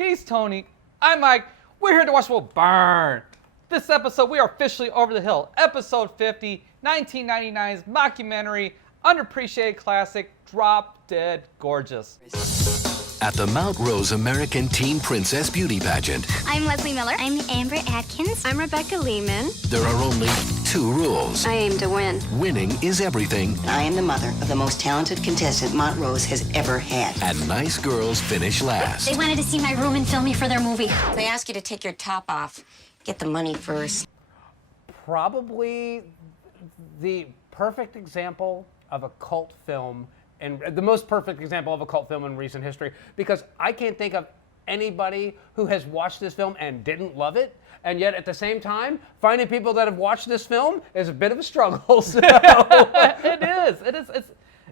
He's Tony. I'm Mike. We're here to watch Will Burn. This episode, we are officially over the hill. Episode 50, 1999's Mockumentary, underappreciated classic, drop dead gorgeous. At the Mount Rose American Teen Princess Beauty Pageant. I'm Leslie Miller. I'm Amber Atkins. I'm Rebecca Lehman. There are only 2 rules. I aim to win. Winning is everything. I am the mother of the most talented contestant Montrose has ever had. And nice girls finish last. They wanted to see my room and film me for their movie. They ask you to take your top off. Get the money first. Probably the perfect example of a cult film, and the most perfect example of a cult film in recent history, because I can't think of anybody who has watched this film and didn't love it, and yet at the same time, finding people that have watched this film is a bit of a struggle. So.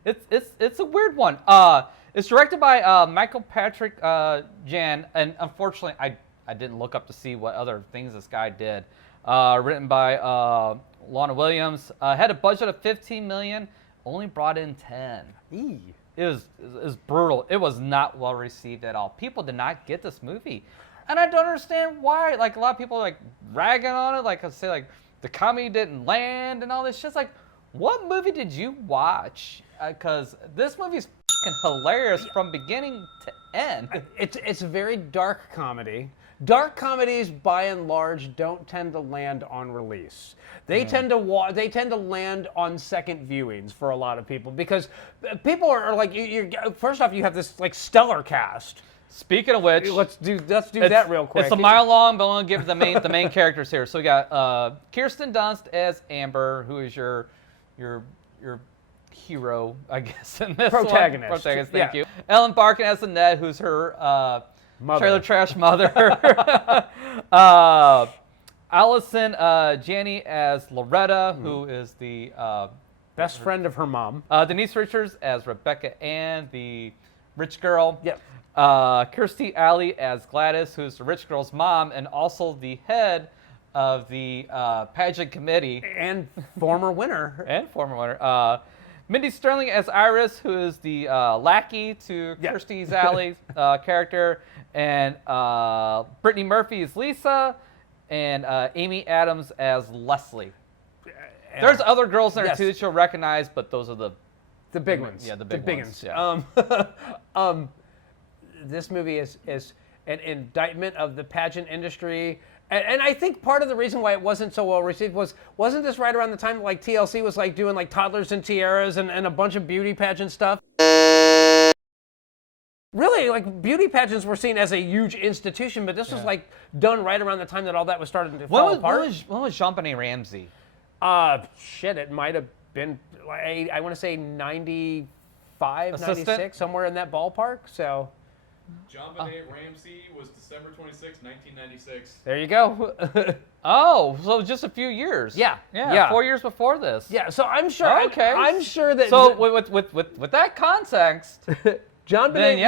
It's a weird one. It's directed by Michael Patrick Jan, and unfortunately, I didn't look up to see what other things this guy did. Written by Lana Williams. Had a budget of $15 million, only brought in 10. It was brutal. It was not well received at all. People did not get this movie, and I don't understand why. Like, a lot of people like ragging on it, like I say, like the comedy didn't land and all this shit. It's like, what movie did you watch? Because this movie's fucking hilarious from beginning to end. It's a very dark comedy. Dark comedies, by and large, don't tend to land on release. They tend to land on second viewings for a lot of people, because people are like, first off, you have this like stellar cast. Speaking of which, let's do that real quick. It's a mile long, but I'm gonna give the main characters here. So we got Kirsten Dunst as Amber, who is your hero, I guess, in this protagonist. One. Protagonist, thank you. Ellen Barkin as Annette, who's her trailer trash mother. Allison Janney as Loretta, who is the best friend of her mom. Denise Richards as Rebecca Ann, the rich girl. Yep. Kirstie Alley as Gladys, who's the rich girl's mom, and also the head of the pageant committee. And former winner. Mindy Sterling as Iris, who is the lackey to Kirstie Alley's character, and Brittany Murphy as Lisa, and Amy Adams as Leslie. There's other girls in there too that you'll recognize, but those are the big ones. Yeah, the big ones. Yeah. This movie is an indictment of the pageant industry. And I think part of the reason why it wasn't so well received wasn't this right around the time like TLC was like doing like Toddlers and Tiaras and a bunch of beauty pageant stuff? Really, like, beauty pageants were seen as a huge institution, but this was like done right around the time that all that was starting to fall apart. When was Jean-Benet Ramsey? It might have been, I want to say 95, Assistant? 96, somewhere in that ballpark. So. Jean-Benet Ramsey was December 26, 1996. There you go. So just a few years. Yeah. 4 years before this. Yeah, so I'm sure. Okay. I'm sure that. So with that context, Jean-Benet,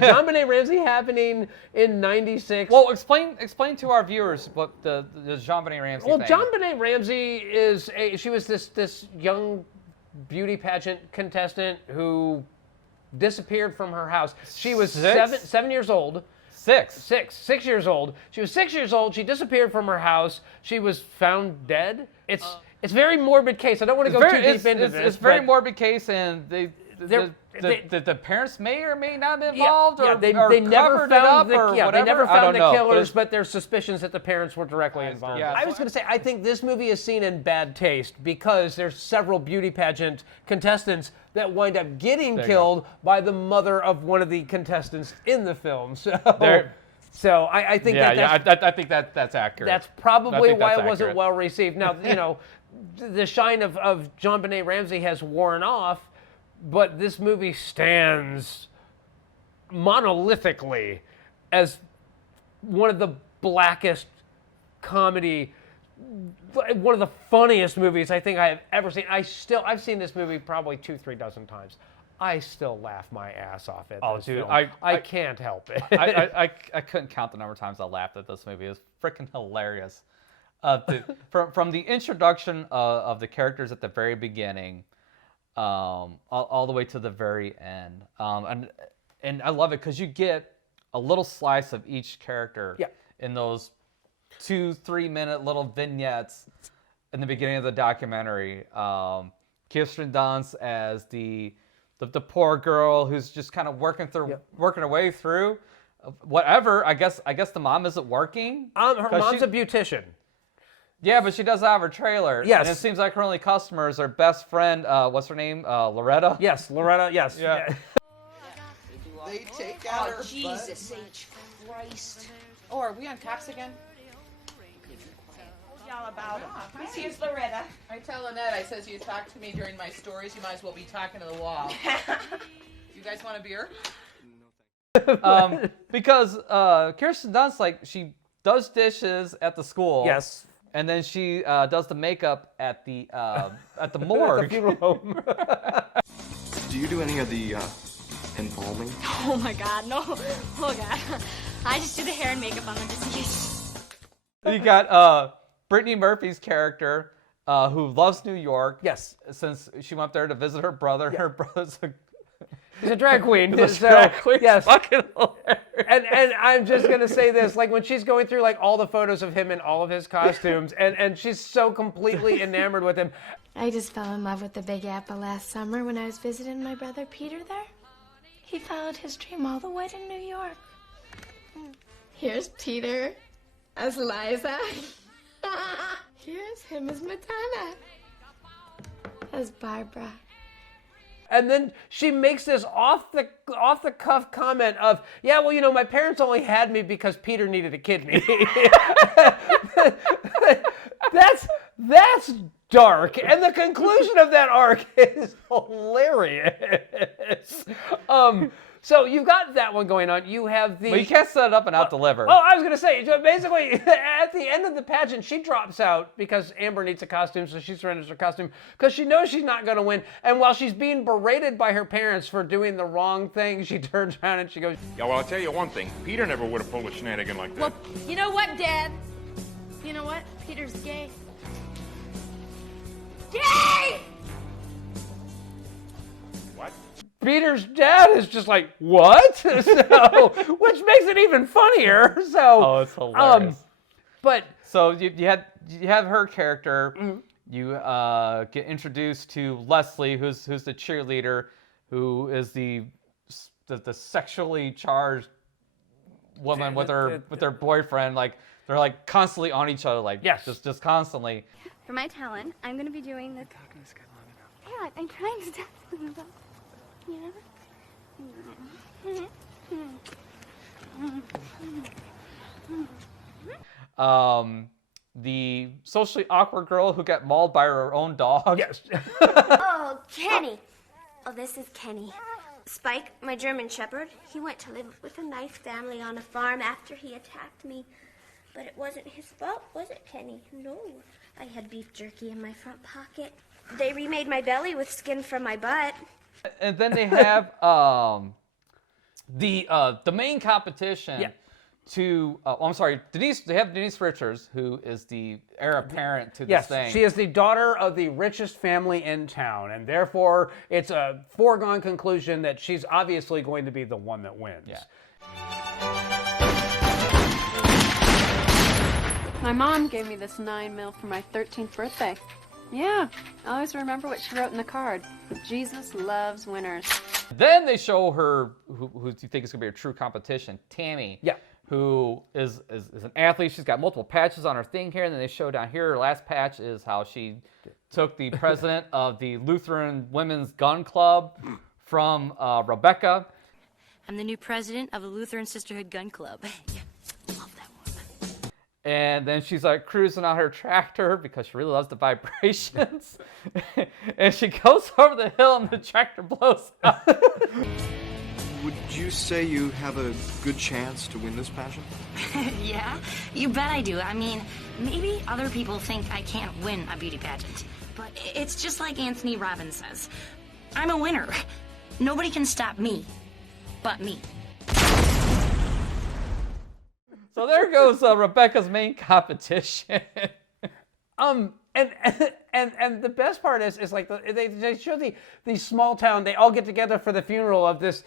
Jean-Benet Ramsey happening in '96. Well, explain to our viewers what the Jean-Benet Ramsey thing. Well, Jean-Benet Ramsey she was this young beauty pageant contestant who disappeared from her house. She was 7 years old. Six years old. She was 6 years old. She disappeared from her house. She was found dead. It's very morbid case. I don't want to go too deep into this. It's very morbid case, and the parents may or may not have been involved, they never found the killers, but there's suspicions that the parents were directly involved. I was going to say, I think this movie is seen in bad taste because there's several beauty pageant contestants that wind up getting killed by the mother of one of the contestants in the film. So I think I think that's accurate. That's probably why it wasn't well received. Now, the shine of Jean-Benet Ramsey has worn off, but this movie stands monolithically as one of the blackest comedy, one of the funniest movies I think I have ever seen. I've seen this movie probably 2-3 dozen times. I still laugh my ass off at this film. I can't help it. I couldn't count the number of times I laughed at this movie. It was freaking hilarious. From the introduction of the characters at the very beginning, all the way to the very end, and I love it because you get a little slice of each character Yeah. in those 2-3 minute little vignettes in the beginning of the documentary. Kirsten Dunst as the poor girl who's just kind of working her way through whatever. I guess the mom isn't working. Her mom's a beautician. Yeah, but she does have her trailer. Yes. And it seems like her only customer is her best friend, what's her name? Loretta? Yes, Loretta, yes. Yeah. They take out her Jesus H. Christ. Oh, are we on Cops again? Y'all about it. Here's Loretta. I tell Annette, I says you talk to me during my stories, you might as well be talking to the wall. You guys want a beer? Because Kirsten Dunst, like, she does dishes at the school. Yes. And then she does the makeup at the morgue. The funeral home. Do you do any of the embalming? Oh my God, no. Oh God. I just do the hair and makeup on the deceased. You got Brittany Murphy's character, who loves New York. Yes. Since she went up there to visit her brother. Yeah. Her brother's He's a drag queen. a drag queen. Yes. Fucking hilarious. And I'm just gonna say this, like when she's going through like all the photos of him in all of his costumes, and she's so completely enamored with him. I just fell in love with the Big Apple last summer when I was visiting my brother Peter there. He followed his dream all the way to New York. Here's Peter as Liza. Here's him as Madonna. As Barbara. And then she makes this off the cuff comment of, yeah, well, you know, my parents only had me because Peter needed a kidney. That's dark, and the conclusion of that arc is hilarious. So you've got that one going on. You have the. Well, you can't set it up and out deliver. Oh, I was gonna say, basically, at the end of the pageant, she drops out because Amber needs a costume, so she surrenders her costume because she knows she's not gonna win. And while she's being berated by her parents for doing the wrong thing, she turns around and she goes, Yeah, well, I'll tell you one thing. Peter never would have pulled a shenanigan like that. Well, you know what, Dad? You know what? Peter's gay. Gay! What? Peter's dad is just like, what? So, which makes it even funnier. So, Oh, it's hilarious. But so you have her character. Mm-hmm. You get introduced to Leslie, who's the cheerleader, who is the sexually charged woman with her boyfriend. Like they're like constantly on each other. Like yes, just constantly. For my talent, I'm going to be doing the... Yeah, I'm trying to tell them about... The socially awkward girl who got mauled by her own dog. Yes. Oh, Kenny. Oh, this is Kenny. Spike, my German Shepherd, he went to live with a nice family on a farm after he attacked me. But it wasn't his fault, was it, Kenny? No. I had beef jerky in my front pocket. They remade my belly with skin from my butt. And then they have the main competition. Yeah. I'm sorry, Denise. They have Denise Richards, who is the heir apparent to this thing. Yes, she is the daughter of the richest family in town, and therefore it's a foregone conclusion that she's obviously going to be the one that wins. Yeah. My mom gave me this 9mm for my 13th birthday. Yeah, I always remember what she wrote in the card. Jesus loves winners. Then they show her who you think is going to be her true competition, Tammy. Yeah. Who is an athlete. She's got multiple patches on her thing here, and then they show down here her last patch is how she took the president of the Lutheran Women's Gun Club from Rebecca. I'm the new president of the Lutheran Sisterhood Gun Club. And then she's like cruising on her tractor because she really loves the vibrations. And she goes over the hill and the tractor blows up. Would you say you have a good chance to win this pageant? Yeah, you bet I do. I mean, maybe other people think I can't win a beauty pageant, but it's just like Anthony Robbins says. I'm a winner. Nobody can stop me, but me. So there goes Rebecca's main competition. And the best part is like they show the small town. They all get together for the funeral of this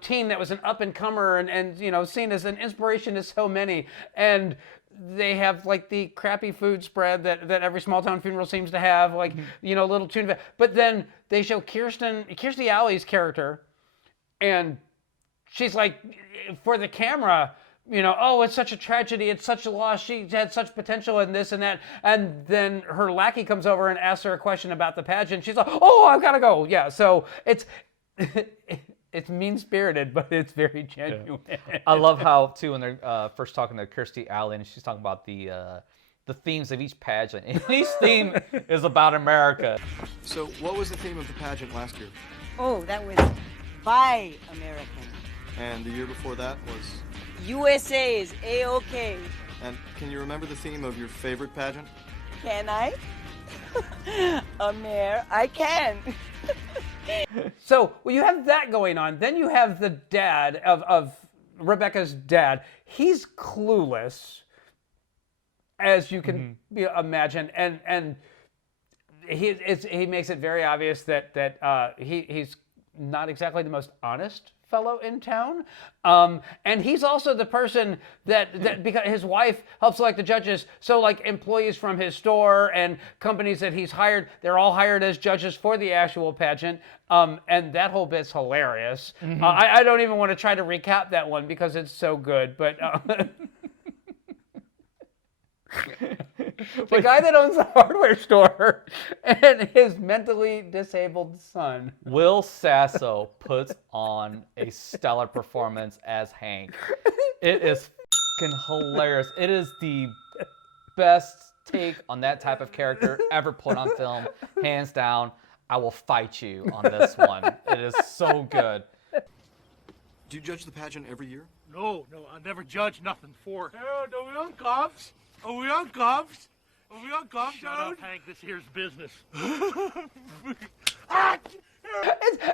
teen that was an up-and-comer and seen as an inspiration to so many. And they have like the crappy food spread that every small town funeral seems to have, like, little tuna. But then they show Kirstie Alley's character, and she's like, for the camera, oh, it's such a tragedy, it's such a loss, she had such potential in this and that. And then her lackey comes over and asks her a question about the pageant. She's like, oh, I've got to go. Yeah, so it's it's mean-spirited, but it's very genuine. Yeah. I love how, too, when they're first talking to Kirstie Alley, and she's talking about the themes of each pageant. And each theme is about America. So what was the theme of the pageant last year? Oh, that was Buy American. And the year before that was? USA is A-OK. And can you remember the theme of your favorite pageant? Can I? I can. So, you have that going on. Then you have the dad of Rebecca's dad. He's clueless, as you can imagine, and he makes it very obvious that he's not exactly the most honest fellow in town, and he's also the person that because his wife helps select the judges, so like employees from his store and companies that he's hired, they're all hired as judges for the actual pageant, and that whole bit's hilarious. I don't even want to try to recap that one because it's so good, but the guy that owns the hardware store and his mentally disabled son. Will Sasso puts on a stellar performance as Hank. It is fucking hilarious. It is the best take on that type of character ever put on film. Hands down, I will fight you on this one. It is so good. Do you judge the pageant every year? No, I never judge nothing for. Are we on cops? Are we on cops? Are we on cops, Shut up, Hank. This here's business.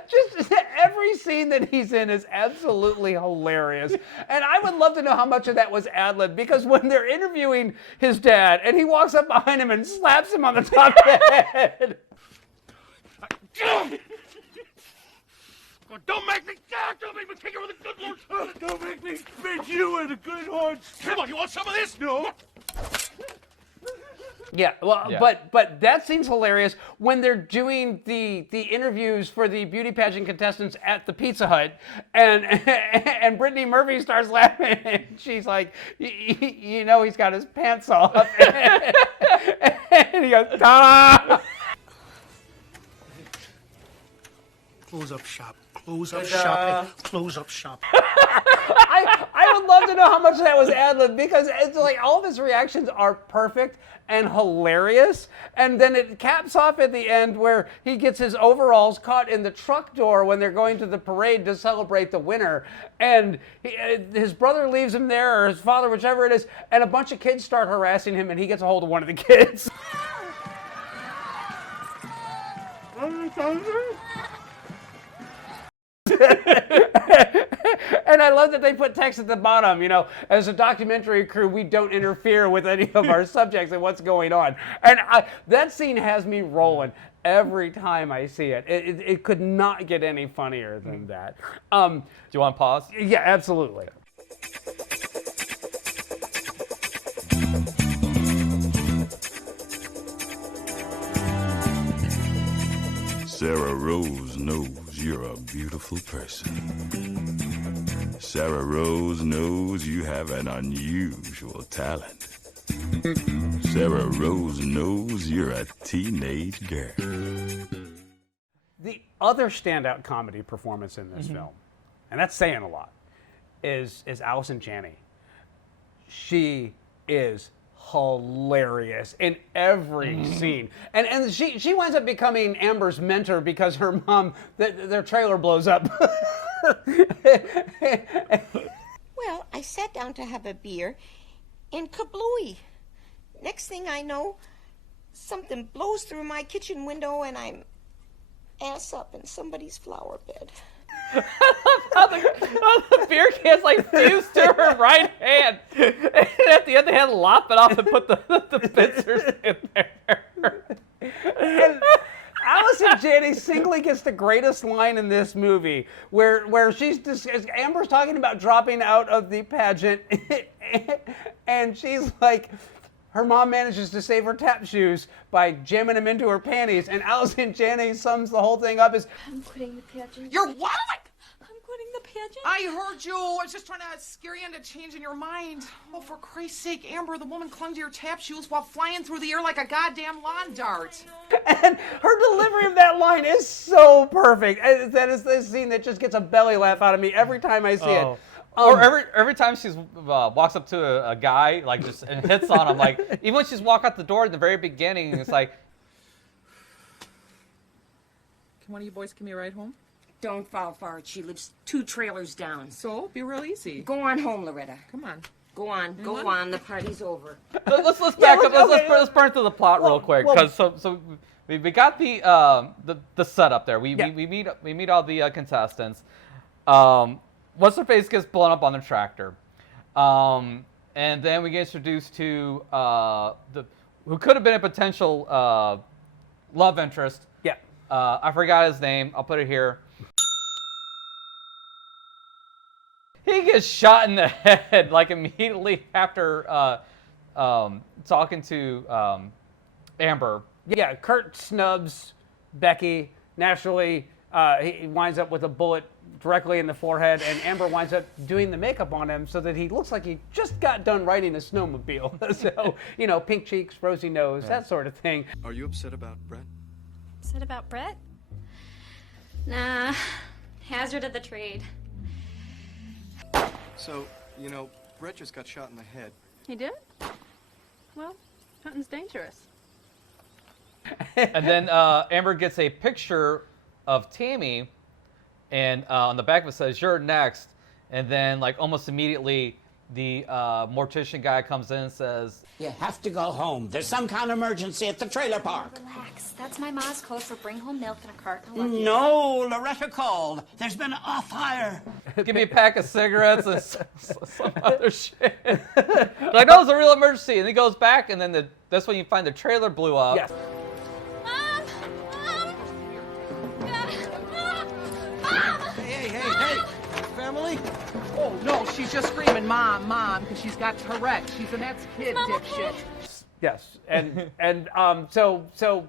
It's just every scene that he's in is absolutely hilarious. And I would love to know how much of that was ad-lib, because when they're interviewing his dad and he walks up behind him and slaps him on the top of the head. Don't make me kick it with a good horse. Don't make me spit you with a good horse. Come on, you want some of this? No. Yeah, well, yeah. But that seems hilarious when they're doing the interviews for the beauty pageant contestants at the Pizza Hut, and Brittany Murphy starts laughing, and she's like, he's got his pants off, and he goes, ta-da! Close up shop. Close up shop. Close up shop. I would love to know how much of that was ad-lib, because it's like all of his reactions are perfect and hilarious, and then it caps off at the end where he gets his overalls caught in the truck door when they're going to the parade to celebrate the winner, and his brother leaves him there, or his father, whichever it is, and a bunch of kids start harassing him, and he gets a hold of one of the kids. And I love that they put text at the bottom, as a documentary crew, we don't interfere with any of our subjects and what's going on. And that scene has me rolling every time I see it. It could not get any funnier than that. Do you want to pause? Yeah, absolutely. Sarah Rose knows you're a beautiful person. Sarah Rose knows you have an unusual talent. Sarah Rose knows you're a teenage girl. The other standout comedy performance in this film, and that's saying a lot, is Allison Janney. She is hilarious in every scene, and she winds up becoming Amber's mentor because her mom, their trailer blows up. Well, I sat down to have a beer, and kablooey. Next thing I know, something blows through my kitchen window, and I'm ass up in somebody's flower bed. I love how the beer can's like fused to her right hand. And at the end, they had to lop it off and put the pincers in there. And Allison Janney singly gets the greatest line in this movie, where she's Amber's talking about dropping out of the pageant, and she's like, her mom manages to save her tap shoes by jamming them into her panties, and Allison Janney sums the whole thing up as, I'm quitting the pageant. You're what? I'm quitting the pageant. I heard you. I was just trying to scare you into changing your mind. Oh, for Christ's sake, Amber, the woman clung to your tap shoes while flying through the air like a goddamn lawn dart. and her delivery of that line is so perfect. That is the scene that just gets a belly laugh out of me every time I see it. Or every time she walks up to a guy, like just and hits on him, like even when she's walk out the door in the very beginning, it's like, Can one of you boys give me a ride home? Don't fall for it. She lives 2 trailers down. So, be real easy. Go on home, Loretta. Come on. Go on. Go on. The party's over. let's back up. Let's burn through the plot real quick, because so we got the setup there. We meet all the contestants. What's her face gets blown up on the tractor, and then we get introduced to who could have been a potential love interest. Yeah. I forgot his name. I'll put it here. He gets shot in the head like immediately after talking to Amber. Yeah, Kurt snubs Becky. Naturally, he winds up with a bullet directly in the forehead, and Amber winds up doing the makeup on him so that he looks like he just got done riding a snowmobile. So, pink cheeks, rosy nose, that sort of thing. Are you upset about Brett? Upset about Brett? Nah, hazard of the trade. So, Brett just got shot in the head. He did? Well, hunting's dangerous. And then Amber gets a picture of Tammy, and on the back of it says, "You're next." And then, like, almost immediately, the mortician guy comes in and says, "You have to go home. There's some kind of emergency at the trailer park." Relax. That's my mom's code for bring home milk in a carton of lucky. No, Loretta called. There's been a fire. "Give me a pack of cigarettes and some other shit." Like, no, it's a real emergency. And he goes back, and then that's when you find the trailer blew up. Yes. Hey, family? Oh, no, she's just screaming, Mom, because she's got Tourette's. She's an ex-kid, dipshit. Yes, and so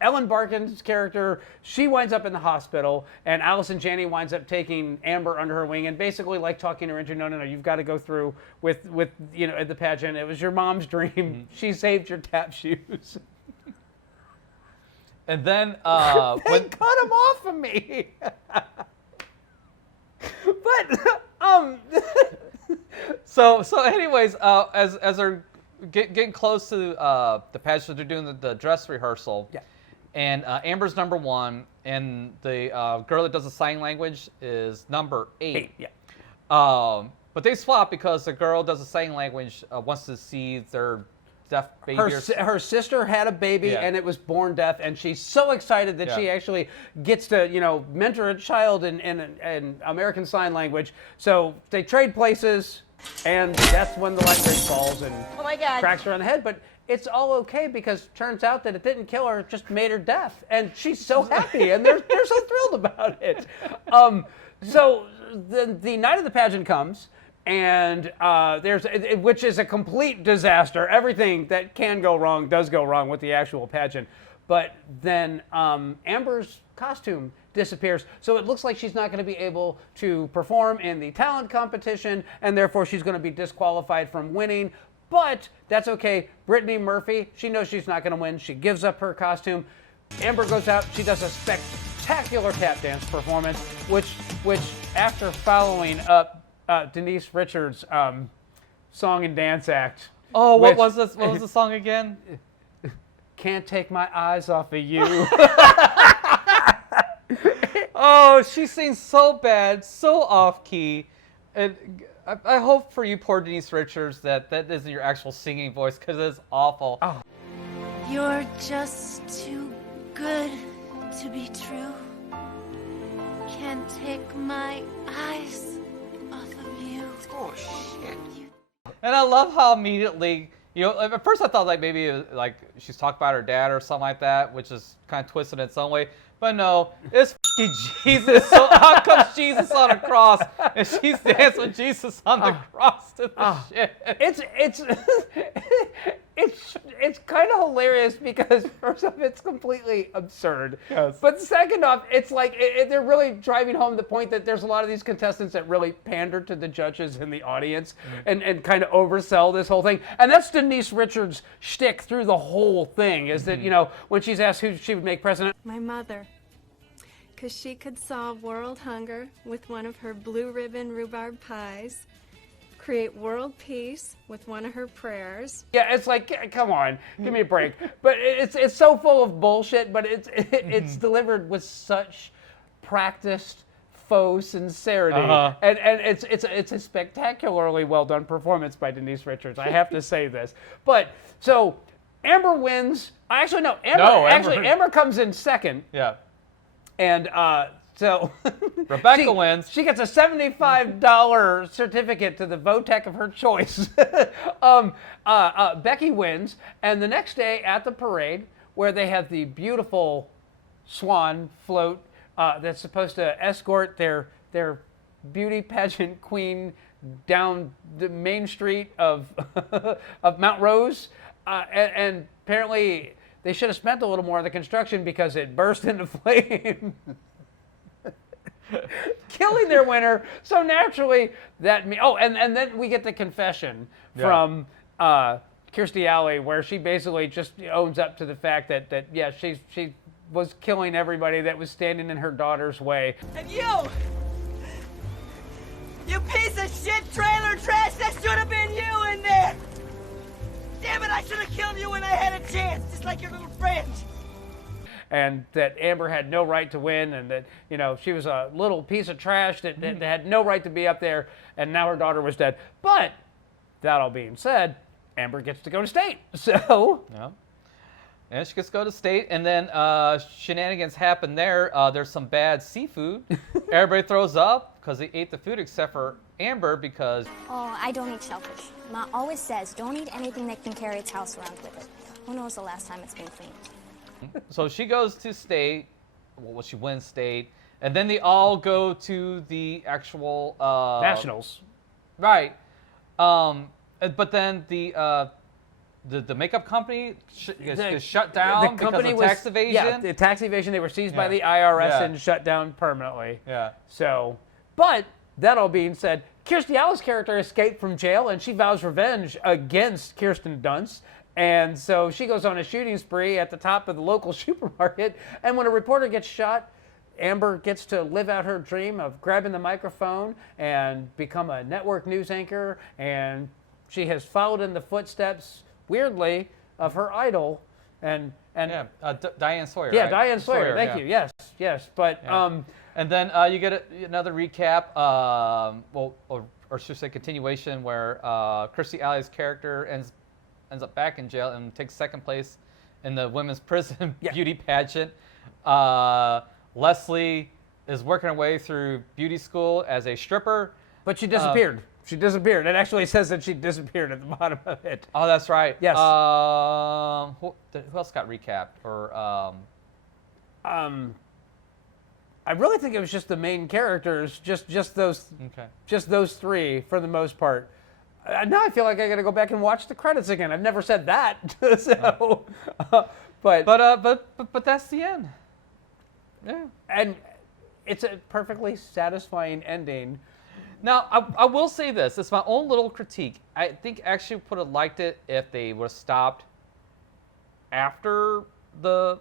Ellen Barkin's character, she winds up in the hospital, and Allison Janney winds up taking Amber under her wing and basically like talking her into, no, you've got to go through with the pageant. It was your mom's dream. Mm-hmm. She saved your tap shoes. And then cut him off of me. But so anyways, as they're getting close to the pageant, they're doing the dress rehearsal. Yeah. And Amber's number 1, and the girl that does the sign language is number 8. Yeah. But they swap because the girl does the sign language wants to see their deaf baby. Her sister had a baby, and it was born deaf, and she's so excited that she actually gets to mentor a child in American Sign Language. So they trade places, and that's when the light ray falls and cracks her on the head. But it's all okay because turns out that it didn't kill her; it just made her deaf, and she's so happy, and they're so thrilled about it. So the night of the pageant comes. And which is a complete disaster. Everything that can go wrong does go wrong with the actual pageant. But then Amber's costume disappears, so it looks like she's not going to be able to perform in the talent competition, and therefore she's going to be disqualified from winning. But that's okay. Brittany Murphy, she knows she's not going to win. She gives up her costume. Amber goes out. She does a spectacular tap dance performance, which after following up Denise Richards' song and dance act. Oh, what was the song again? Can't Take My Eyes Off of You. Oh, she sings so bad, so off key, and I hope for you, poor Denise Richards, that isn't your actual singing voice, because it's awful. Oh. You're just too good to be true. Can't take my eyes off of you. Oh, shit. And I love how immediately You know, at first I thought like maybe like she's talking about her dad or something like that, which is kind of twisted in some way. But no, it's f***ing Jesus. So how comes Jesus on a cross and she's dancing with Jesus on the cross to the shit? It's kind of hilarious because first off, it's completely absurd. Yes. But second off, it's like they're really driving home the point that there's a lot of these contestants that really pander to the judges and the audience and kind of oversell this whole thing. And that's Denise Richards' shtick through the whole thing is that, you know, when she's asked who she would make president. My mother, because she could solve world hunger with one of her blue ribbon rhubarb pies, create world peace with one of her prayers. Yeah, it's like, come on, give me a break. But it's so full of bullshit, but it's delivered with such practiced faux sincerity, and it's a spectacularly well done performance by Denise Richards. I have to say this. But so Amber wins. Actually, no. Amber comes in second. Yeah. And so Rebecca wins. She gets a $75 certificate to the Votech of her choice. Becky wins, and the next day at the parade, where they have the beautiful swan float that's supposed to escort their beauty pageant queen down the main street of of Mount Rose, and apparently they should have spent a little more on the construction because it burst into flame. Killing their winner. So naturally, and then we get the confession from Kirstie Alley, where she basically just owns up to the fact that she was killing everybody that was standing in her daughter's way. And you piece of shit trailer trash, that should have been you in there! Damn it, I should have killed you when I had a chance, just like your little friend. And that Amber had no right to win, and that, you know, she was a little piece of trash that had no right to be up there, and now her daughter was dead. But that all being said, Amber gets to go to state. So yeah. And she gets to go to state, and then shenanigans happen there. There's some bad seafood. Everybody throws up because they ate the food except for Amber because... Oh, I don't eat shellfish. Ma always says, don't eat anything that can carry its house around with it. Who knows the last time it's been cleaned? So she goes to state, well, she wins state, and then they all go to the actual... Nationals. Right. But then the makeup company is shut down because of tax evasion? Yeah, the tax evasion. They were seized by the IRS and shut down permanently. Yeah. So, but that all being said, Kirstie Alley's character escaped from jail, and she vows revenge against Kirsten Dunst. And so she goes on a shooting spree at the top of the local supermarket. And when a reporter gets shot, Amber gets to live out her dream of grabbing the microphone and become a network news anchor. And she has followed in the footsteps, weirdly, of her idol. And Diane Sawyer. Yeah, right? Diane Sawyer. Thank you. Yes. But and then you get another recap. Or should I say continuation, where Kirstie Alley's character ends up back in jail and takes second place in the women's prison beauty pageant. Leslie is working her way through beauty school as a stripper. But she disappeared. She disappeared. It actually says that she disappeared at the bottom of it. Oh, that's right. Yes. Who else got recapped? Or I really think it was just the main characters, just those three for the most part. Now I feel like I got to go back and watch the credits again. I've never said that. So, but that's the end. Yeah. And it's a perfectly satisfying ending. Now, I will say this. It's my own little critique. I think actually would have liked it if they would have stopped after the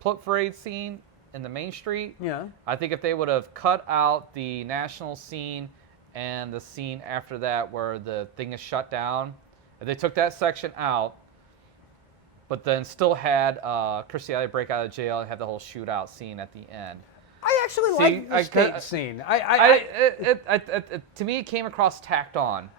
float parade scene in the main street. Yeah. I think if they would have cut out the national scene and the scene after that where the thing is shut down, if they took that section out, but then still had Kirstie Alley break out of jail and have the whole shootout scene at the end. I actually like the state scene. To me, it came across tacked on.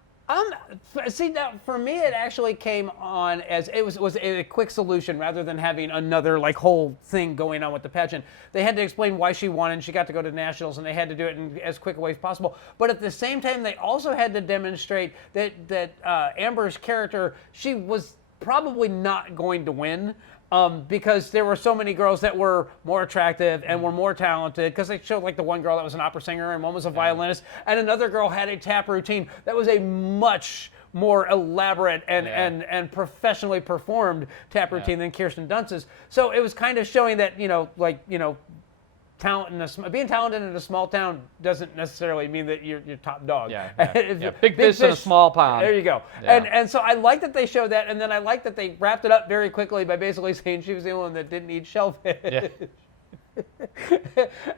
See, now for me, it actually came on as it was a quick solution rather than having another like whole thing going on with the pageant. They had to explain why she won, and she got to go to nationals, and they had to do it in as quick a way as possible. But at the same time, they also had to demonstrate that Amber's character, she was probably not going to win. Because there were so many girls that were more attractive and were more talented, because they showed like the one girl that was an opera singer and one was a violinist, and another girl had a tap routine that was a much more elaborate and professionally performed tap routine than Kirsten Dunst's. So it was kind of showing that, being talented in a small town doesn't necessarily mean that you're top dog. Big fish in a small pond. There you go. Yeah. And so I like that they showed that, and then I like that they wrapped it up very quickly by basically saying she was the only one that didn't eat shellfish.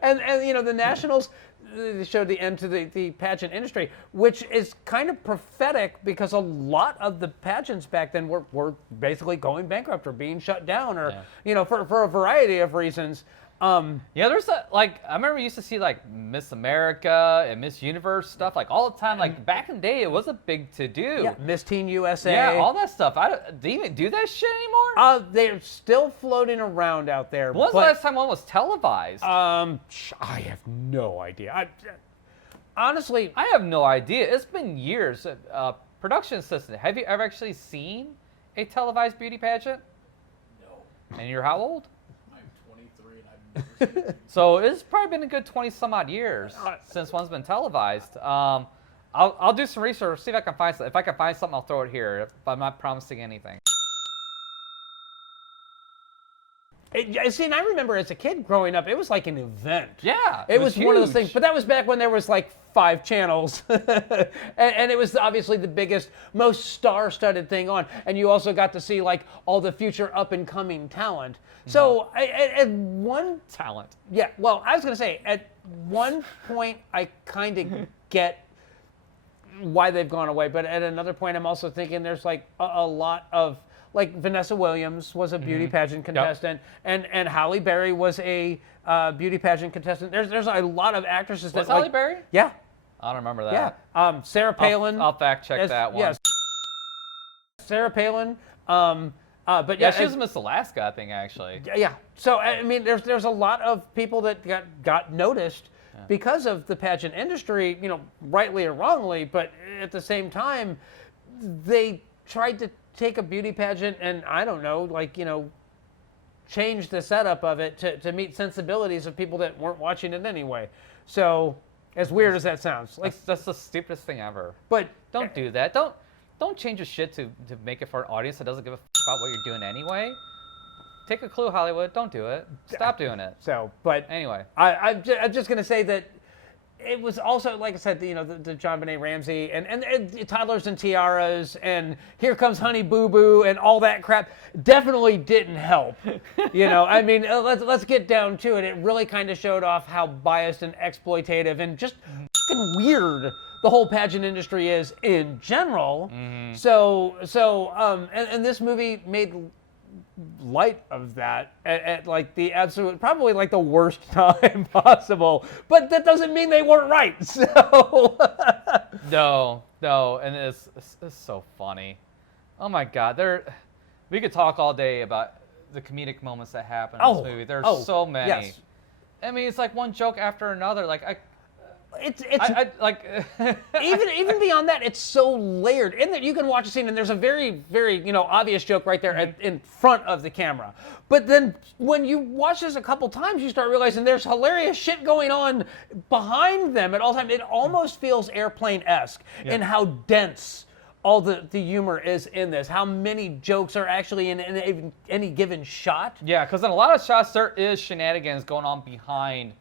and the nationals, they showed the end to the pageant industry, which is kind of prophetic because a lot of the pageants back then were basically going bankrupt or being shut down or for a variety of reasons. There's I remember we used to see like Miss America and Miss Universe stuff like all the time. Like back in the day, it was a big to do. Yeah, Miss Teen USA. Yeah, all that stuff. Do you even do that shit anymore? They're still floating around out there. When was the last time one was televised? I have no idea. Honestly, I have no idea. It's been years. Production assistant, have you ever actually seen a televised beauty pageant? No. And you're how old? So it's probably been a good 20 some odd years since one's been televised. I'll do some research, see if I can find something. If I can find something, I'll throw it here. I'm not promising anything. See, and I remember as a kid growing up, it was like an event. Yeah, it was one of those things. But that was back when there was like 5 channels, and it was obviously the biggest, most star-studded thing on. And you also got to see like all the future up-and-coming talent. So at one talent, yeah. Well, I was gonna say at one point I kind of get why they've gone away, but at another point I'm also thinking there's like a lot of. Like Vanessa Williams was a beauty pageant contestant, and Halle Berry was a beauty pageant contestant. There's a lot of actresses that. Was Halle Berry? Yeah. I don't remember that. Yeah. Sarah Palin. I'll fact check that one. Yes. Sarah Palin. But yeah, she was Miss Alaska, I think, actually. Yeah. So I mean, there's a lot of people that got noticed because of the pageant industry, rightly or wrongly. But at the same time, they tried to take a beauty pageant and I don't know, change the setup of it to meet sensibilities of people that weren't watching it anyway. So, as weird as that sounds, that's the stupidest thing ever. But don't do that. Don't change your shit to make it for an audience that doesn't give a about what you're doing anyway. Take a clue, Hollywood. Don't do it. Stop doing it. So, but anyway, I'm just gonna say that. It was also, like I said, the John Benet Ramsey and Toddlers and Tiaras and Here Comes Honey Boo Boo and all that crap definitely didn't help. I mean, let's get down to it. It really kind of showed off how biased and exploitative and just fucking weird the whole pageant industry is in general. Mm-hmm. And this movie made light of that at like the absolute, probably like the worst time possible, but that doesn't mean they weren't right. So no, and it's so funny. Oh my God, we could talk all day about the comedic moments that happen in this movie. There's so many. Yes. I mean, it's like one joke after another. Like It's even beyond that, it's so layered. In that you can watch a scene and there's a very, very obvious joke right there in front of the camera. But then when you watch this a couple times, you start realizing there's hilarious shit going on behind them at all times. It almost feels Airplane-esque in how dense all the humor is in this. How many jokes are actually in any given shot? Yeah, because in a lot of shots there is shenanigans going on behind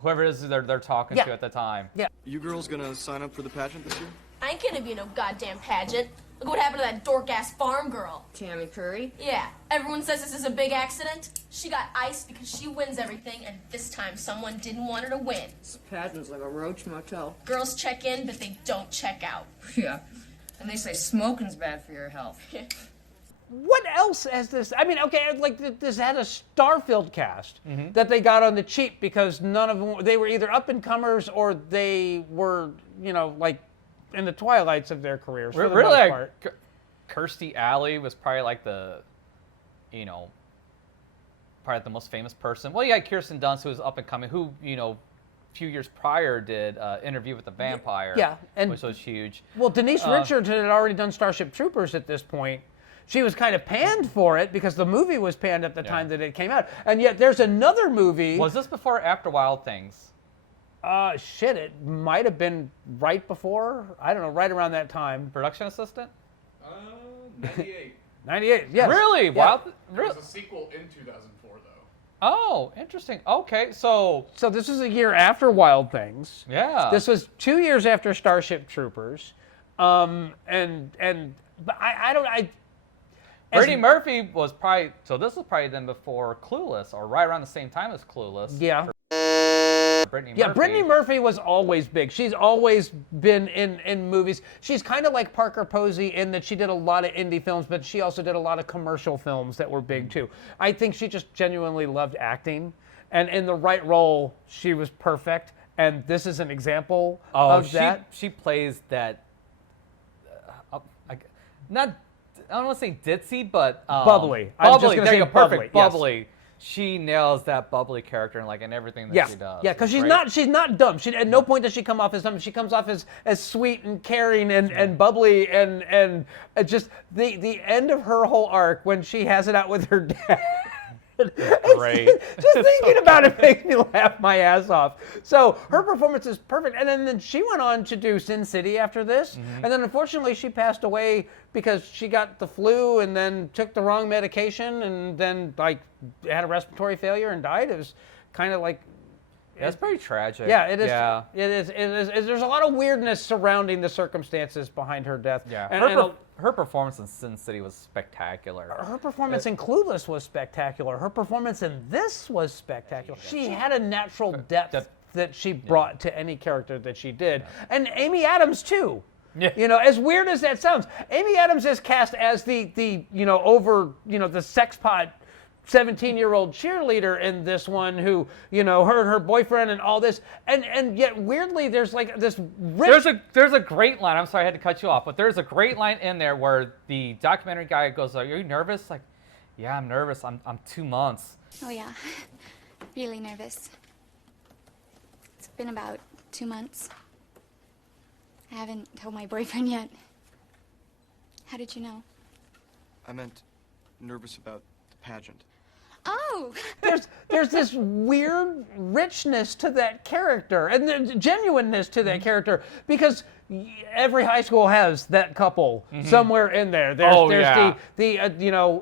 whoever it is they're talking to at the time. Yeah. You girls gonna sign up for the pageant this year? I ain't gonna be in no goddamn pageant. Look what happened to that dork-ass farm girl. Tammy Curry? Yeah. Everyone says this is a big accident. She got iced because she wins everything, and this time someone didn't want her to win. This pageant's like a roach motel. Girls check in, but they don't check out. Yeah. And they say smoking's bad for your health. What else has this? I mean, okay, like this had a star-filled cast that they got on the cheap because none of them, they were either up-and-comers or they were, in the twilights of their careers for the Really, most part. Kirstie Alley was probably like probably the most famous person. Well, you had Kirsten Dunst, who was up and coming, who, a few years prior did Interview with the Vampire, which was huge. Well, Denise Richards had already done Starship Troopers at this point. She was kind of panned for it because the movie was panned at the time that it came out. And yet there's another movie. Was this before or after Wild Things? Shit, it might have been right before. I don't know, right around that time. Production assistant? 98. 98, yes. Really? Yeah. There was a sequel in 2004, though. Oh, interesting. Okay, so this was a year after Wild Things. Yeah. This was 2 years after Starship Troopers. But Brittany Murphy was probably, so this was probably then before Clueless, or right around the same time as Clueless. Yeah. Brittany Yeah, Murphy. Brittany Murphy was always big. She's always been in movies. She's kind of like Parker Posey in that she did a lot of indie films, but she also did a lot of commercial films that were big too. I think she just genuinely loved acting, and in the right role, she was perfect. And this is an example of that. She plays that, I don't want to say ditzy, but bubbly. Bubbly. I'm just gonna there say you go. Perfect. bubbly, yes. Bubbly. She nails that bubbly character in everything that she does. Yeah, because It's she's not dumb. At no point does she come off as dumb. She comes off as sweet and caring and bubbly and just the end of her whole arc when she has it out with her dad. Great. Just thinking about it makes me laugh my ass off. So her performance is perfect. And then she went on to do Sin City after this. Mm-hmm. And then unfortunately she passed away because she got the flu and then took the wrong medication and then had a respiratory failure and died. It was kind of like... That's pretty tragic. Yeah, it is. Yeah. It is. There's a lot of weirdness surrounding the circumstances behind her death. Yeah. And her performance in Sin City was spectacular. her performance in Clueless was spectacular. Her performance in this was spectacular. She had a natural depth that she brought to any character that she did. And Amy Adams, too. Yeah. As weird as that sounds, Amy Adams is cast as the sex pot 17-year-old cheerleader in this one who, her boyfriend and all this. And yet weirdly there's like this rich... There's a great line. I'm sorry I had to cut you off, but there's a great line in there where the documentary guy goes, "Are you nervous?" Like, "Yeah, I'm nervous. I'm 2 months." Oh yeah, really nervous. It's been about 2 months. I haven't told my boyfriend yet. How did you know? I meant nervous about the pageant. Oh! There's this weird richness to that character and the genuineness to that character because every high school has that couple somewhere in there. There's the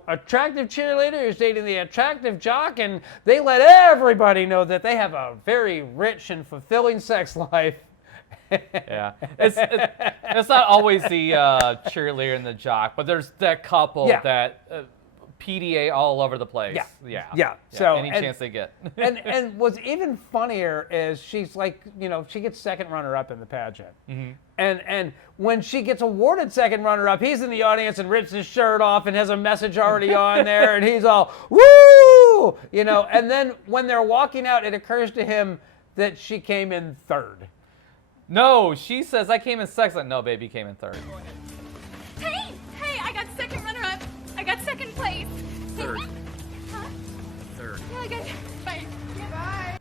attractive cheerleader who's dating the attractive jock, and they let everybody know that they have a very rich and fulfilling sex life. Yeah, it's not always the cheerleader and the jock, but there's that couple that PDA all over the place. Yeah. So any chance they get. and what's even funnier is she's like, she gets second runner-up in the pageant, and when she gets awarded second runner-up, he's in the audience and rips his shirt off and has a message already on there, and he's all woo, and then when they're walking out, it occurs to him that she came in third. No, she says, "I came in second." Like, no, baby, came in third. Hey, I got second runner-up. I got second place. Third. Huh? Third. Yeah, I got. Bye. Bye.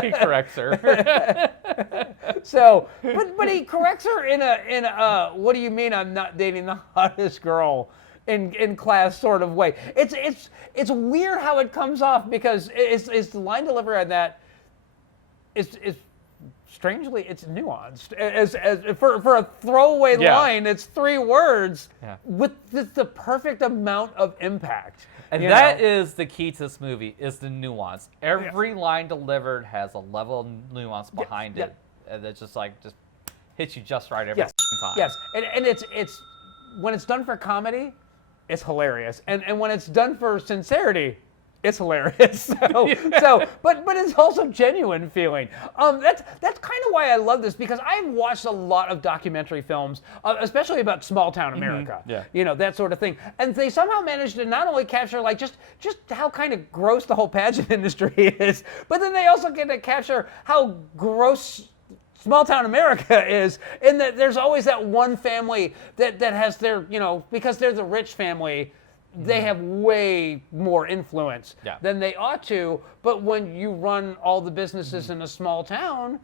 He corrects her. So, but he corrects her in a what do you mean I'm not dating the hottest girl in class sort of way. It's weird how it comes off because it's the line delivery on that. It's strangely, it's nuanced. As for a throwaway line, it's 3 words with the perfect amount of impact. And that is the key to this movie, is the nuance. Every line delivered has a level of nuance behind it. And it's just hits you just right every time. Yes, and it's when it's done for comedy, it's hilarious. And when it's done for sincerity, it's hilarious. But it's also genuine feeling. That's kind of why I love this, because I've watched a lot of documentary films, especially about small town America. That sort of thing. And they somehow managed to not only capture just how kind of gross the whole pageant industry is, but then they also get to capture how gross Small Town America is, in that there's always that one family that has their, because they're the rich family, they have way more influence than they ought to. But when you run all the businesses in a small town,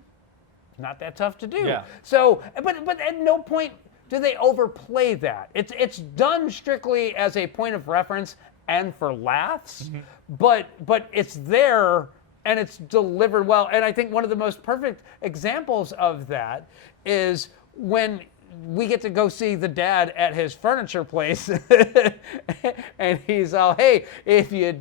not that tough to do. Yeah. So, but at no point do they overplay that. It's done strictly as a point of reference and for laughs, but it's there and it's delivered well. And I think one of the most perfect examples of that is when we get to go see the dad at his furniture place, and he's all, "Hey, if you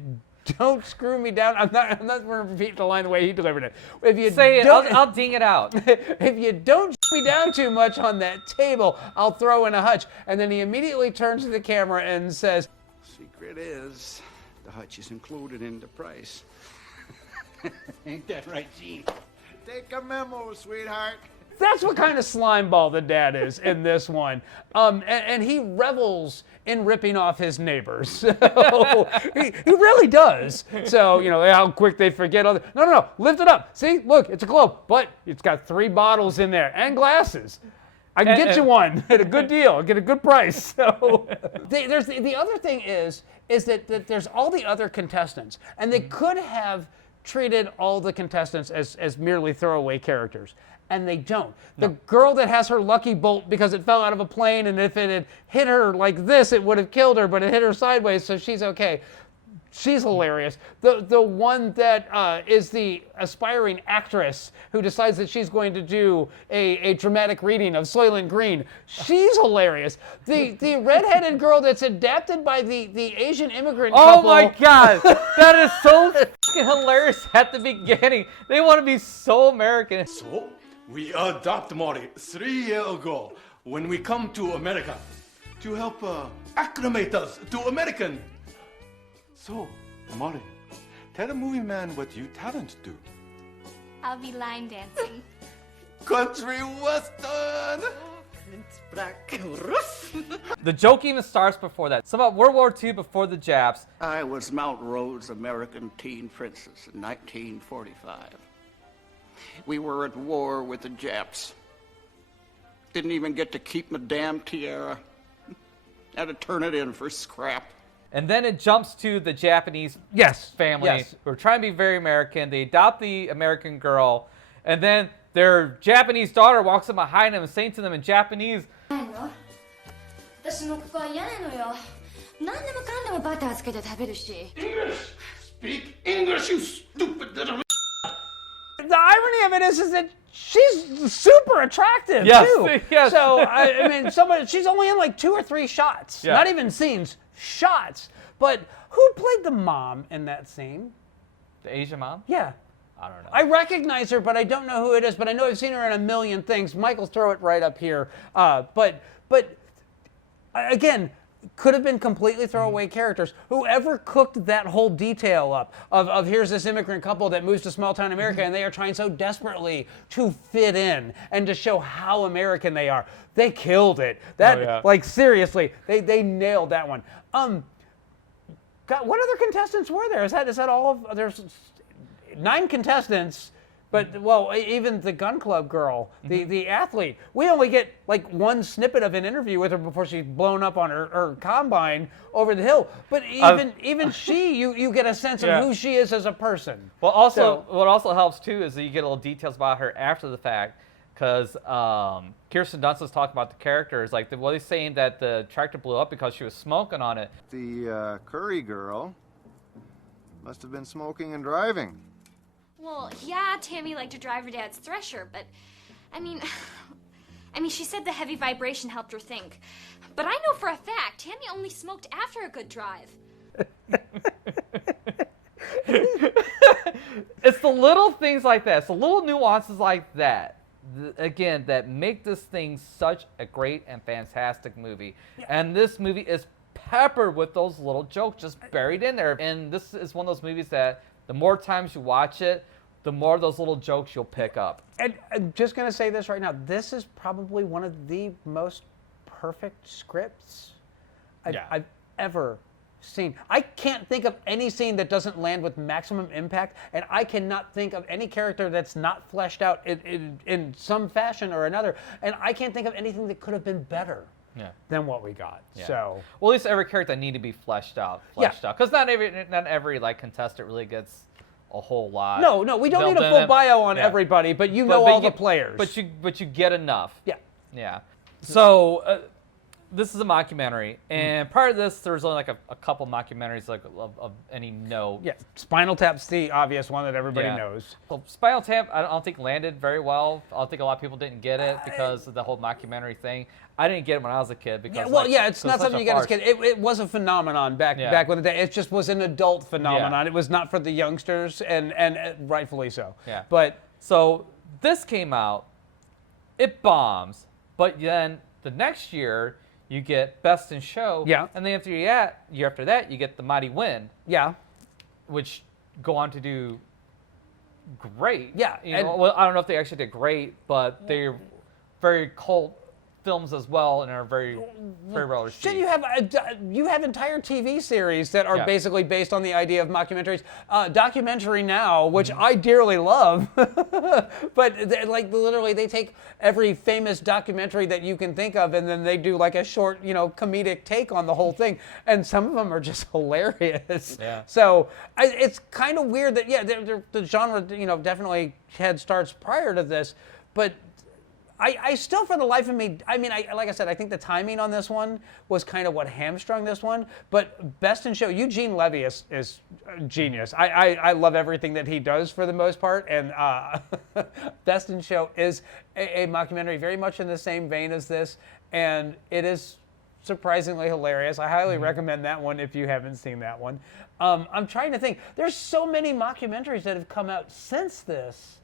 don't screw me down," I'm not going to repeat the line the way he delivered it. If you say it, I'll ding it out. If you don't me down too much on that table, I'll throw in a hutch. And then he immediately turns to the camera and says, "Secret is, the hutch is included in the price." Ain't that right, Gene? Take a memo, sweetheart. That's what kind of slimeball the dad is in this one. And he revels in ripping off his neighbors. So he really does. So, how quick they forget. No, lift it up. See, look, it's a globe, but it's got 3 bottles in there and glasses. I can get you one at a good deal, get a good price. So there's the other thing is that there's all the other contestants, and they could have treated all the contestants as merely throwaway characters. And they don't. The girl that has her lucky bolt because it fell out of a plane, and if it had hit her like this, it would have killed her, but it hit her sideways, so she's okay. She's hilarious. The one that is the aspiring actress who decides that she's going to do a dramatic reading of Soylent Green, she's hilarious. The redheaded girl that's adapted by the Asian immigrant couple. Oh my God, that is so fucking hilarious at the beginning. They want to be so American. So, we adopt Mori 3 years ago when we come to America to help acclimate us to American. So, Mori, tell the movie man what you talent do. I'll be line dancing. Country western. The joke even starts before that. It's about World War II before the Japs. I was Mount Road's American teen princess in 1945. We were at war with the Japs. Didn't even get to keep my damn tiara. Had to turn it in for scrap. And then it jumps to the Japanese family who are trying to be very American. They adopt the American girl, and then their Japanese daughter walks up behind them and saying to them in Japanese, English! Speak English, you stupid little... The irony of it is that she's super attractive too. Yes. So I mean, she's only in like 2 or 3 shots, not even scenes, shots. But who played the mom in that scene? The Asian mom? Yeah. I don't know. I recognize her, but I don't know who it is. But I know I've seen her in a million things. Michael, throw it right up here. But again, could have been completely throwaway characters. Whoever cooked that whole detail up of here's this immigrant couple that moves to small town America and they are trying so desperately to fit in and to show how American they are. They killed it. Like seriously, they nailed that one. God, what other contestants were there? Is that all of there's 9 contestants? But, well, even the gun club girl, the athlete, we only get like one snippet of an interview with her before she's blown up on her combine over the hill. But even she, you get a sense of who she is as a person. Well, also, what also helps, too, is that you get little details about her after the fact. Because Kirsten Dunst was talking about the characters. Like, what he's saying that the tractor blew up because she was smoking on it. The Curry girl must have been smoking and driving. Well, yeah, Tammy liked to drive her dad's Thresher, but, I mean, she said the heavy vibration helped her think. But I know for a fact, Tammy only smoked after a good drive. It's the little things like that. It's the little nuances like that, again, that make this thing such a great and fantastic movie. Yeah. And this movie is peppered with those little jokes just buried in there. And this is one of those movies that the more times you watch it, the more of those little jokes you'll pick up. And I'm just going to say this right now. This is probably one of the most perfect scripts I've ever scene. I can't think of any scene that doesn't land with maximum impact, and I cannot think of any character that's not fleshed out in some fashion or another, and I can't think of anything that could have been better than what we got. Yeah. So, well, at least every character need to be fleshed out, because not every like contestant really gets a whole lot. No, we don't need a full bio on everybody, but you know all the players. But you get enough. Yeah. Yeah. So this is a mockumentary, and prior to this, there was only like a couple mockumentaries like of any note. Yeah, Spinal Tap's the obvious one that everybody knows. Well, Spinal Tap, I don't think landed very well. I don't think a lot of people didn't get it because of the whole mockumentary thing. I didn't get it when I was a kid because it's not something you get as a kid. It was a phenomenon back when the day. It just was an adult phenomenon. It was not for the youngsters, and rightfully so. Yeah. But so this came out, it bombs, but then the next year you get Best in Show. Yeah. And then year after that, you get The Mighty Wind. Yeah. Which go on to do great. Yeah. Well, I don't know if they actually did great, but they're very cult films as well, and are very well received. Shit, you have entire TV series that are basically based on the idea of mockumentaries. Documentary Now, which I dearly love, but literally they take every famous documentary that you can think of, and then they do like a short, comedic take on the whole thing, and some of them are just hilarious. Yeah. So it's kind of weird that the genre definitely had starts prior to this, but. I still, for the life of me, like I said, I think the timing on this one was kind of what hamstrung this one. But Best in Show, Eugene Levy is genius. I love everything that he does for the most part. And Best in Show is a mockumentary very much in the same vein as this. And it is surprisingly hilarious. I highly recommend that one if you haven't seen that one. I'm trying to think. There's so many mockumentaries that have come out since this.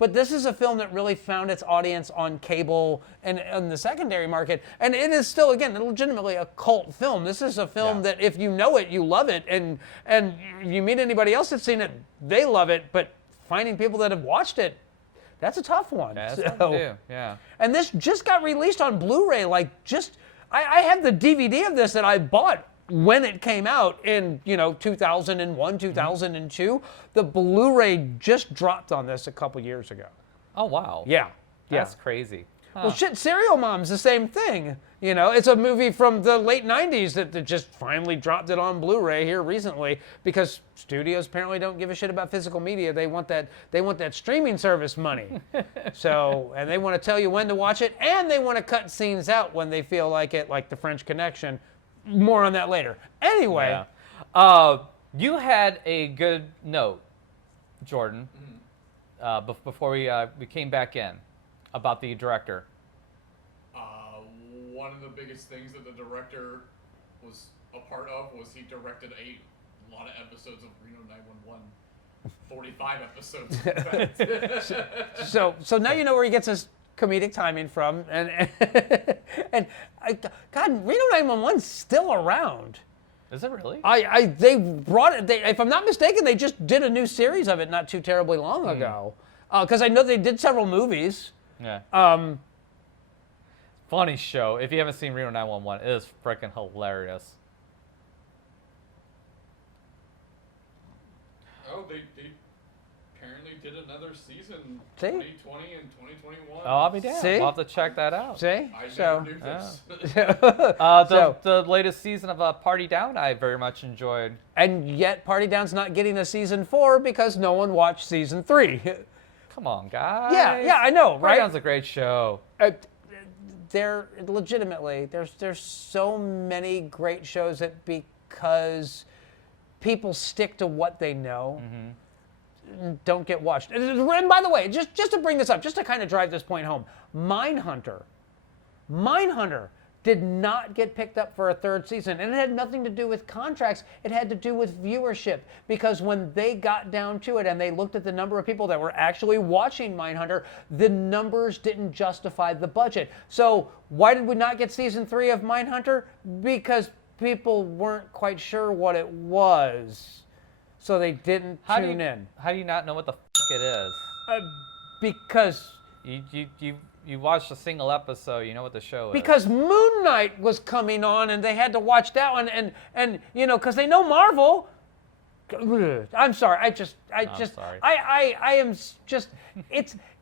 But this is a film that really found its audience on cable and in the secondary market. And it is still, again, legitimately a cult film. This is a film that if you know it, you love it. And if you meet anybody else that's seen it, they love it. But finding people that have watched it, that's a tough one. Yeah, that's hard to do. Yeah. And this just got released on Blu-ray. I have the DVD of this that I bought when it came out in 2001, 2002. The Blu-ray just dropped on this a couple years ago. Oh wow. Yeah. That's crazy. Huh. Well, shit, Serial Mom's the same thing. It's a movie from the late 90s that just finally dropped it on Blu-ray here recently because studios apparently don't give a shit about physical media. They want that streaming service money. And they want to tell you when to watch it, and they want to cut scenes out when they feel like it, like The French Connection. More on that later. Anyway. Yeah. You had a good note, Jordan, before we came back in about the director. One of the biggest things that the director was a part of was he directed a lot of episodes of Reno 911. 45 episodes. So now you know where he gets his comedic timing from, and God, Reno 911's still around. Is it really? They brought it. If I'm not mistaken, they just did a new series of it not too terribly long ago. Because I know they did several movies. Yeah. Funny show. If you haven't seen Reno 911, it is freaking hilarious. Oh, they apparently did another season. See? 2020 and 2021. Oh, I'll be damned. See? We'll have to check that out. See? I never knew this. The latest season of Party Down I very much enjoyed. And yet Party Down's not getting a season 4 because no one watched season 3. Come on, guys. Yeah, I know, right? Party Down's a great show. There's so many great shows that because people stick to what they know, don't get watched. And by the way, just to bring this up, just to kind of drive this point home, Mindhunter did not get picked up for a third season. And it had nothing to do with contracts. It had to do with viewership. Because when they got down to it and they looked at the number of people that were actually watching Mindhunter, the numbers didn't justify the budget. So why did we not get season 3 of Mindhunter? Because people weren't quite sure what it was. So they didn't tune in. How do you not know what the f*** it is? Because... You you watched a single episode, you know what the show is. Because Moon Knight was coming on, and they had to watch that one, and you know, because they know Marvel. I'm sorry. I am just.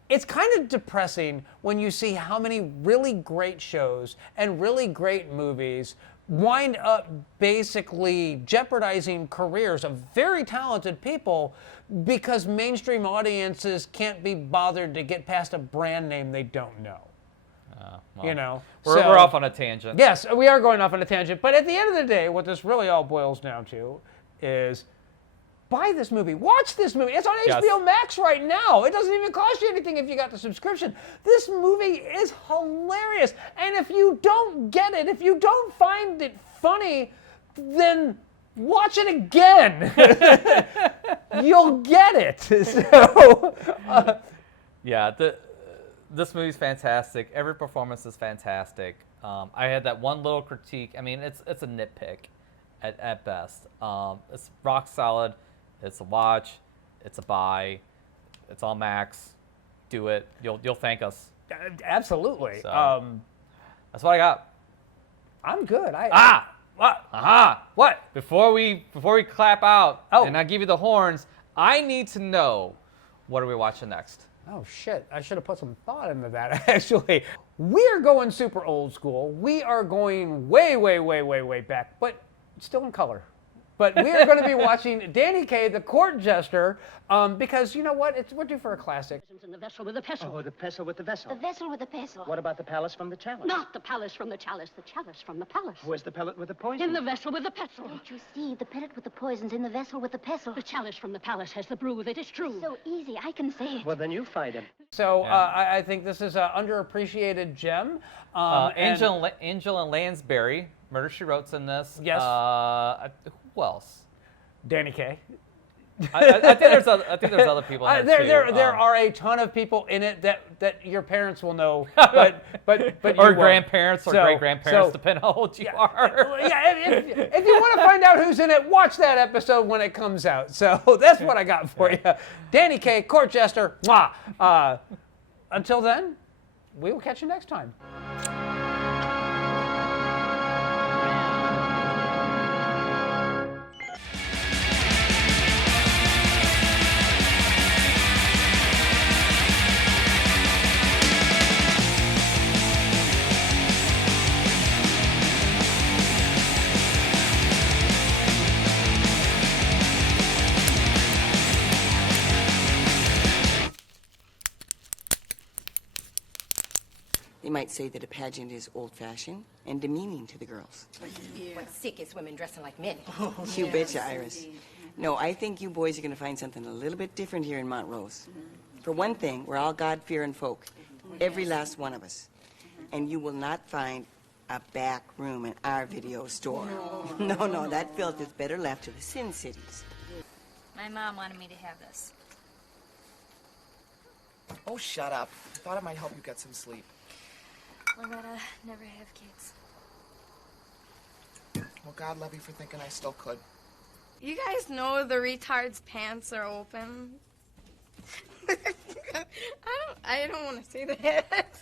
It's kind of depressing when you see how many really great shows and really great movies wind up basically jeopardizing careers of very talented people because mainstream audiences can't be bothered to get past a brand name they don't know. Well, You know, we're off on a tangent. Yes, we are going off on a tangent. But at the end of the day, what this really all boils down to is buy this movie. Watch this movie. It's on HBO Max right now. It doesn't even cost you anything if you got the subscription. This movie is hilarious. And if you don't get it, if you don't find it funny, then watch it again. You'll get it. So, yeah, this movie's fantastic. Every performance is fantastic. I had that one little critique. I mean, it's a nitpick at best. It's rock solid. It's a watch. It's a buy. It's on Max. Do it. You'll thank us. Absolutely. So, that's what I got. I'm good. What? Before we clap out and I give you the horns, I need to know, what are we watching next? Oh, shit. I should have put some thought into that, actually. We are going super old school. We are going way, way, way, way, way back, but still in color. But we are going to be watching Danny Kaye, the court jester, because you know what? We're due for a classic. In the vessel with the pestle. Oh, the pestle with the vessel. The vessel with the pestle. What about the palace from the chalice? Not the palace from the chalice from the palace. Where's the pellet with the poison? In the vessel with the pestle. Don't you see? The pellet with the poison's in the vessel with the pestle. The chalice from the palace has the brew with it, it's true. So easy, I can say it. Well, then you fight him. So I think this is an underappreciated gem. Angela Lansbury, Murder, She Wrote's in this. Yes. Who else? Danny Kaye. I think there's other people in there too. There are a ton of people in it that your parents will know, but or grandparents or great grandparents, depending on how old you are. If you want to find out who's in it, watch that episode when it comes out. So that's what I got for you. Danny Kaye, court jester. Mwah. Until then, we will catch you next time. They might say that a pageant is old-fashioned and demeaning to the girls. What's sick is women dressing like men. You betcha, Iris. No, I think you boys are going to find something a little bit different here in Montrose. For one thing, we're all God-fearing folk, every last one of us. And you will not find a back room in our video store. No, that filth is better left to the Sin Cities. My mom wanted me to have this. Oh, shut up. I thought it might help you get some sleep. Loretta, never have kids. Well, God love you for thinking I still could. You guys know the retard's pants are open. I don't want to say that.